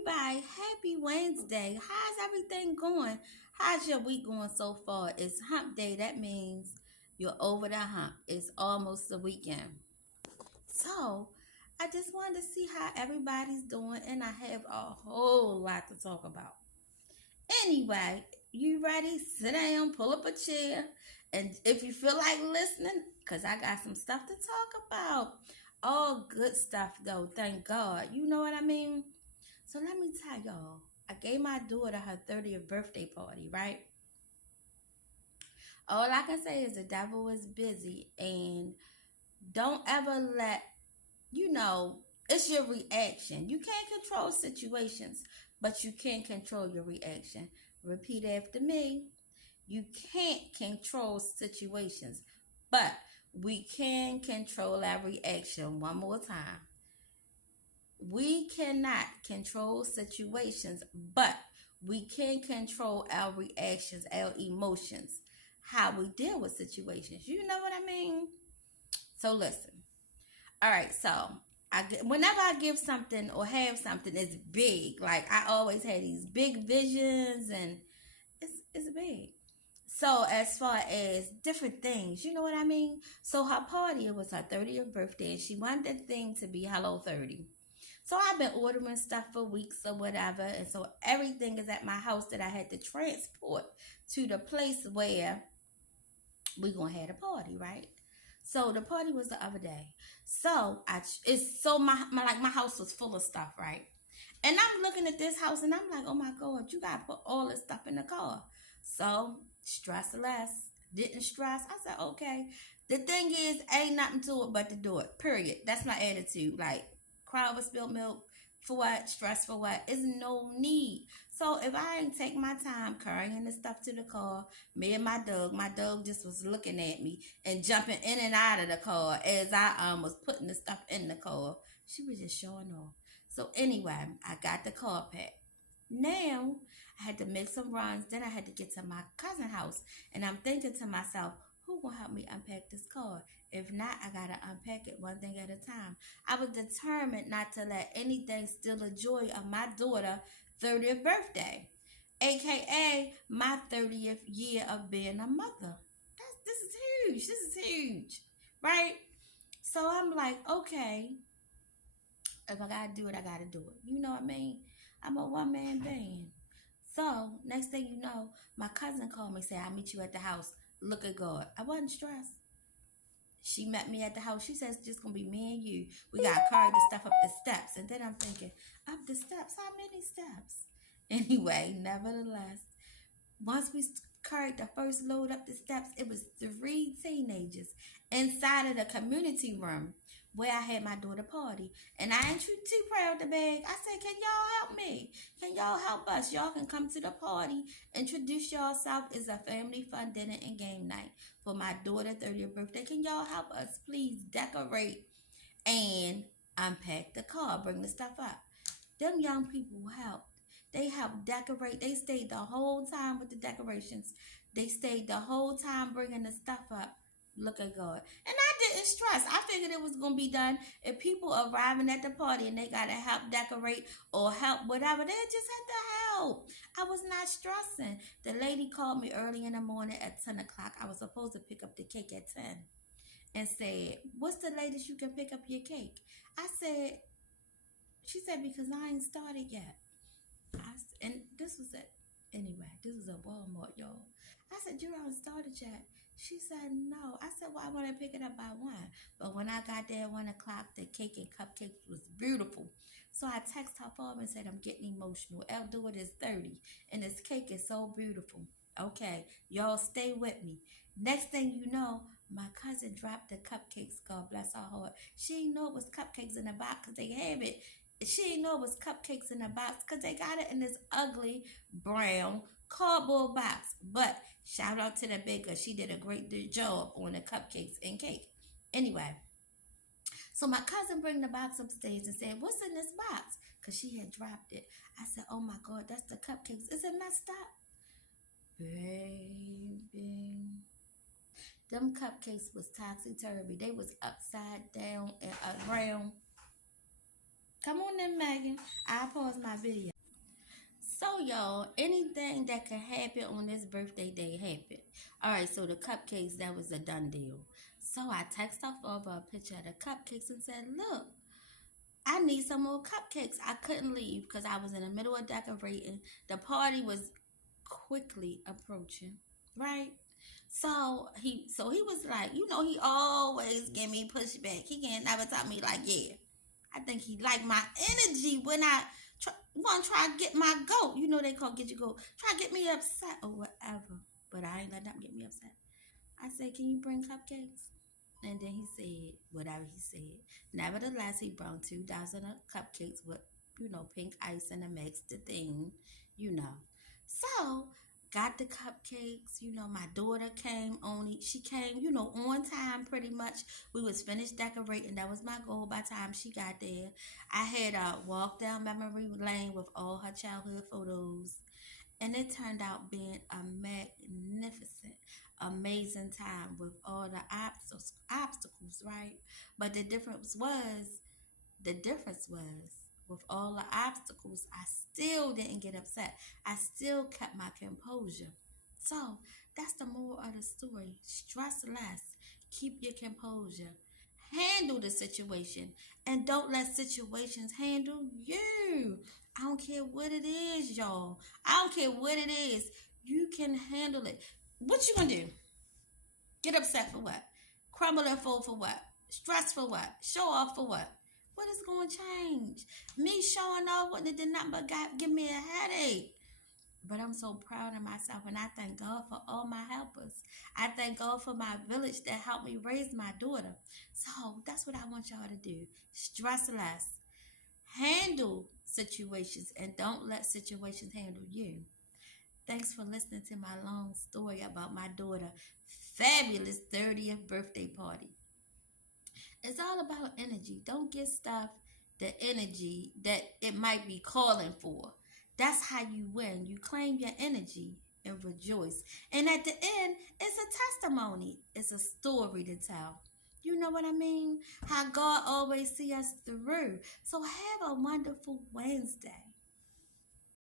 everybody, happy Wednesday. How's everything going? How's your week going so far? It's hump day. That means you're over the hump. It's almost the weekend. So, I just wanted to see how everybody's doing, and I have a whole lot to talk about. Anyway, you ready? Sit down, pull up a chair, and if you feel like listening, because I got some stuff to talk about. All good stuff, though, thank God. You know what I mean? So let me tell y'all, I gave my daughter her 30th birthday party, right? All I can say is the devil is busy and don't ever let, it's your reaction. You can't control situations, but you can control your reaction. Repeat after me. You can't control situations, but we can control our reaction. One more time. We cannot control situations, but we can control our reactions, our emotions, how we deal with situations. You know what I mean? So listen. All right, so whenever I give something or have something, it's big. Like I always had these big visions, and it's big. So as far as different things, you know what I mean? So her party, it was her 30th birthday, and she wanted the thing to be Hello 30. So I've been ordering stuff for weeks or whatever, and so everything is at my house that I had to transport to the place where we gonna have a party, right? So the party was the other day. So it's so my house was full of stuff, right? And I'm looking at this house and I'm like, oh my God, you gotta put all this stuff in the car. So stress less. Didn't stress. I said, okay. The thing is, ain't nothing to it but to do it. Period. That's my attitude. Like, cry over spilled milk. For what? Stress for what? It's no need. So if I ain't take my time carrying the stuff to the car, me and my dog just was looking at me and jumping in and out of the car as I was putting the stuff in the car. She was just showing off. So anyway, I got the car packed. Now I had to make some runs. Then I had to get to my cousin's house, and I'm thinking to myself, who gonna help me unpack this car? If not, I gotta unpack it one thing at a time. I was determined not to let anything steal the joy of my daughter's 30th birthday, aka my 30th year of being a mother. This is huge. This is huge, right? So I'm like, okay, if I gotta do it, I gotta do it. You know what I mean? I'm a one man band. So next thing you know, my cousin called me and said, I'll meet you at the house. Look at God. I wasn't stressed. She met me at the house. She says it's just gonna be me and you. We gotta carry the stuff up the steps. And then I'm thinking, up the steps? How many steps? Anyway, nevertheless, once we carried the first load up the steps, it was three teenagers inside of the community room where I had my daughter party. And I ain't too proud to beg. I said, can y'all help me? Can y'all help us? Y'all can come to the party, introduce yourself. It's a family fun dinner and game night for my daughter's 30th birthday. Can y'all help us? Please decorate and unpack the car, bring the stuff up. Them young people helped. They helped decorate. They stayed the whole time with the decorations. They stayed the whole time bringing the stuff up. Look at God. And I didn't stress. I figured it was going to be done. If people arriving at the party and they got to help decorate or help whatever, they just had to help. I was not stressing. The lady called me early in the morning at 10 o'clock. I was supposed to pick up the cake at 10 and said, what's the latest you can pick up your cake? She said, because I ain't started yet. And this was at, anyway, this was at Walmart, y'all. I said, you haven't started yet. She said, no. I said, well, I want to pick it up by 1. But when I got there at 1 o'clock, the cake and cupcakes was beautiful. So I texted her father and said, I'm getting emotional. Our daughter is 30, and this cake is so beautiful. Okay, y'all stay with me. Next thing you know, my cousin dropped the cupcakes. God bless her heart. She didn't know it was cupcakes in the box because they have it. She didn't know it was cupcakes in a box because they got it in this ugly brown cardboard box. But shout out to the baker. She did a great job on the cupcakes and cake. Anyway, so my cousin bring the box upstairs and said, what's in this box? Because she had dropped it. I said, oh my God, that's the cupcakes. Is it messed up? Baby. Them cupcakes was topsy-turvy. They was upside down and around. Come on in, Megan. I pause my video. So, y'all, anything that could happen on this birthday day happened. All right, so the cupcakes, that was a done deal. So I texted off over a picture of the cupcakes and said, look, I need some more cupcakes. I couldn't leave because I was in the middle of decorating. The party was quickly approaching, right? So he was like, he always give me pushback. He can't never tell me like, yeah. I think he like my energy when I want to try to get my goat. You know they call get your goat. Try to get me upset or whatever. But I ain't let them get me upset. I said, can you bring cupcakes? And then he said whatever he said. Nevertheless, he brought 2,000 of cupcakes with, pink ice and a mix, the thing, you know. So, got the cupcakes. My daughter came on. She came, on time pretty much. We was finished decorating. That was my goal by the time she got there. I had walked down memory lane with all her childhood photos. And it turned out being a magnificent, amazing time with all the obstacles, right? But the difference was, with all the obstacles, I still didn't get upset. I still kept my composure. So that's the moral of the story. Stress less. Keep your composure. Handle the situation and don't let situations handle you. I don't care what it is, y'all. I don't care what it is. You can handle it. What you gonna do? Get upset for what? Crumble and fold for what? Stress for what? Show off for what? What is going to change? Me showing off what it did not but give me a headache. But I'm so proud of myself, and I thank God for all my helpers. I thank God for my village that helped me raise my daughter. So that's what I want y'all to do. Stress less. Handle situations, and don't let situations handle you. Thanks for listening to my long story about my daughter' fabulous 30th birthday party. It's all about energy. Don't get stuff the energy that it might be calling for. That's how you win. You claim your energy and rejoice. And at the end, it's a testimony. It's a story to tell. You know what I mean? How God always see us through. So have a wonderful Wednesday.